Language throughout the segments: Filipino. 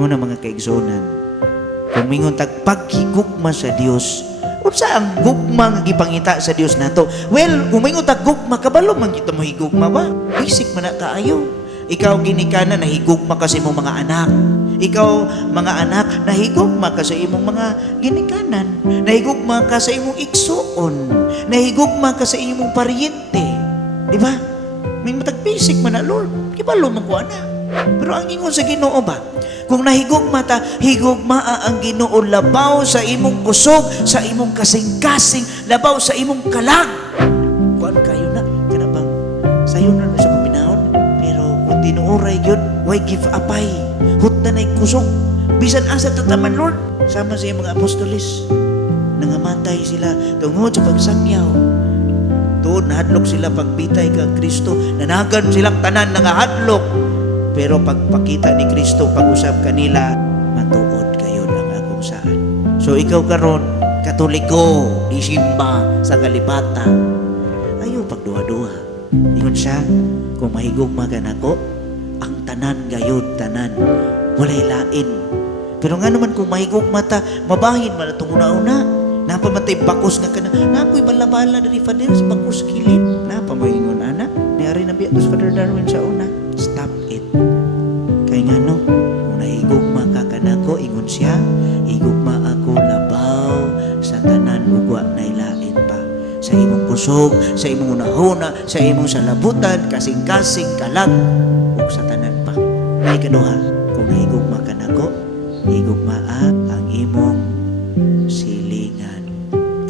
Muna mga kaigsunan, kung mingon tag paghigugma sa Dios, unsa ang gugma nga gipangita sa Dios nato? Well, kung mingon tag gugma, kabalo man kita mo higugma ba? Basic man na kaayo. Ikaw ginikana nahigugma ka sa imong mga anak. Ikaw mga anak nahigugma ka sa imong mga ginikanan. Nahigugma ka sa imong igsuon. Nahigugma ka sa imong paryente. Di ba? May matag basic man na Lord. Kibalo man ko ana. Pero ang ingon sa Ginoo ba? Kung nahigugma ta, higugmaa ang Ginoo labaw sa imong kusog, sa imong kasing-kasing, labaw sa imong kalag. Kuan kayo na, kanabang sayo na sa kapinahon. Pero kung tinuoray yun, why give apay? Hutda na'y kusog. Bisan asa tataman, Lord. Sama sa mga apostolis. Nangamatay sila tungod sa pagsangyaw. Doon, nahadlok sila pagbitay kang Kristo. Nanagan silang tanan, nangahadlok. Pero pagpakita ni Kristo, pag-usap kanila, matuod kayo ng akong saan. So ikaw karon, Katoliko, isimba sa kalipata, ayaw pagduha-duha. Ingon siya, kung mahigugma ka nako, ang tanan gayud tanan, walay lain. Pero nga naman kung mahigugma ta, mabahin man itong una-una. Napamatay bakos nga ka na, napoy balabala dari Father sa bakos kilid. Napamahingon anak, niyari na biya sa Father Darwin sa una. Stop it. Kaya nga no, kung nahigugma ka kanako, ingon siya, higugma ako labaw sa tanan ugwa na ilain pa. Sa imong kusog, sa imong unahuna, sa imong salabutan, kasing-kasing, kalag, ug sa tanan pa. May kaduha, kung nahigugma kanako, higugmaa ang imong silingan.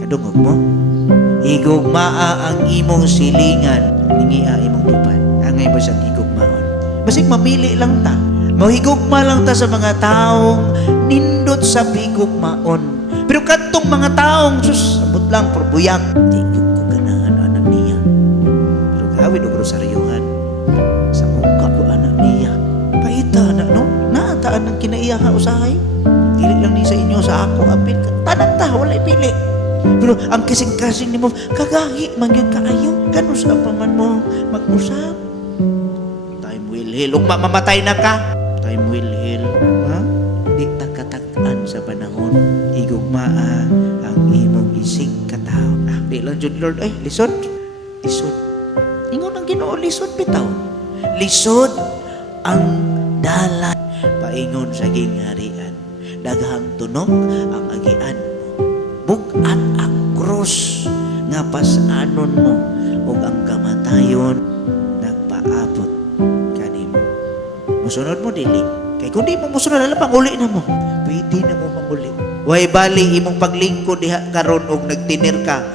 Kadungog mo? Higugmaa ang imong silingan, ningia imong tupad. Angay ba siyang higugmaon? Basig mamili lang ta. Mahigugma lang ta sa mga taong nindot sa higugmaon. Pero katong mga taong, sus, sabot lang, porbuyak. Di ko ganahan anak niya. Pero gawin og rosaryuhan. Sa mukha ko anak niya. Paita na, no? Naataan ng kinaiyaha usahay. Dili lang ni sa inyo, sa ako, apil ka. Tanan ta, walay pili. Pero ang kasing-kasing ni mo, kagahi, mangyod kaayo. Ganun sa paman mo mag-usap. Time will heal. Kung mamamatay na ka, time will heal. Ha? Di takatakan sa panahon. Higugmaa ang imong isig katao. Di lang dyan, Lord. Ay, lisod. Lisod. Ingon ang Ginoo, lisod bitaw. Lisod ang dalan. Paingon sa gingharian. Daghang tunok ang agian mo. Bugat ang krus nga pasanon mo ug ang kamatayon nagpaabot kanimo. Musunod mo dili. Kay kung di mo musunod pang uli na mo. Pwede na mo manguli. Way bali imong paglingkod diha karon og nagtinir ka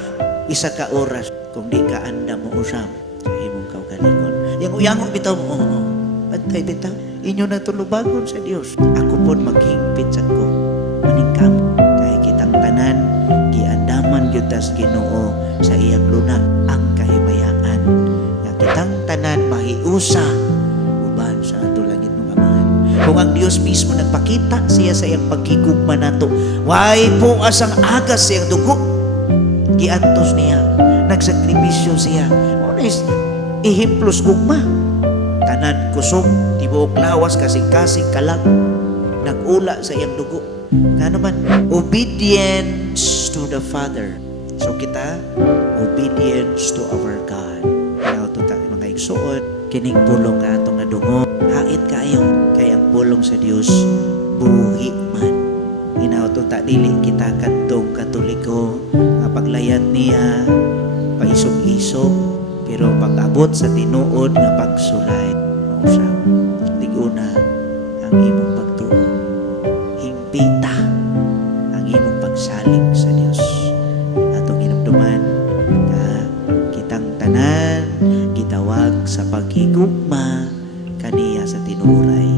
isa ka oras kung di ka anda mo usab sa imong kaugalingon. Yang uyangog bitaw mo. Antay bitaw. Inyo na tulubagon sa Dios. Ako pod maghingpit sa ko. Maningkam kay kitang tanan giandaman gyud tas Ginoo sa iyang lunag ang kahimayaan. Nga kitang tanan mahiusa uban sa ato langit ng Amahan. Kung ang Dios mismo nagpakita siya sa iyang paghigugma nato, way po asang agas sa iyang dugo. Giantos niya, nagsakripisyo siya. Ano is ihemplos gugma? Tanan kusog, tibuok lawas, kasing-kasing kalag, nag-ula sa iyang dugo. Nga naman, obedience to the Father. So kita, obedience to our God. Kaya ito tayo mga igsuon, kining pulong nga itong nadungo, hait kayo, kaya ang pulong sa Diyos, buhi man. Ginauto ta dili kita kantong Katoliko, nga paglayat niya, paisog-isog, pero pag-abot sa tinuod nga pagsulay, mausap, liguna ang imong pagtuo. Himpita ang imong pagsalig sa Dios. Atong hinumduman ka kitang tanan gitawag sa paghigugma kaniya sa tinuray.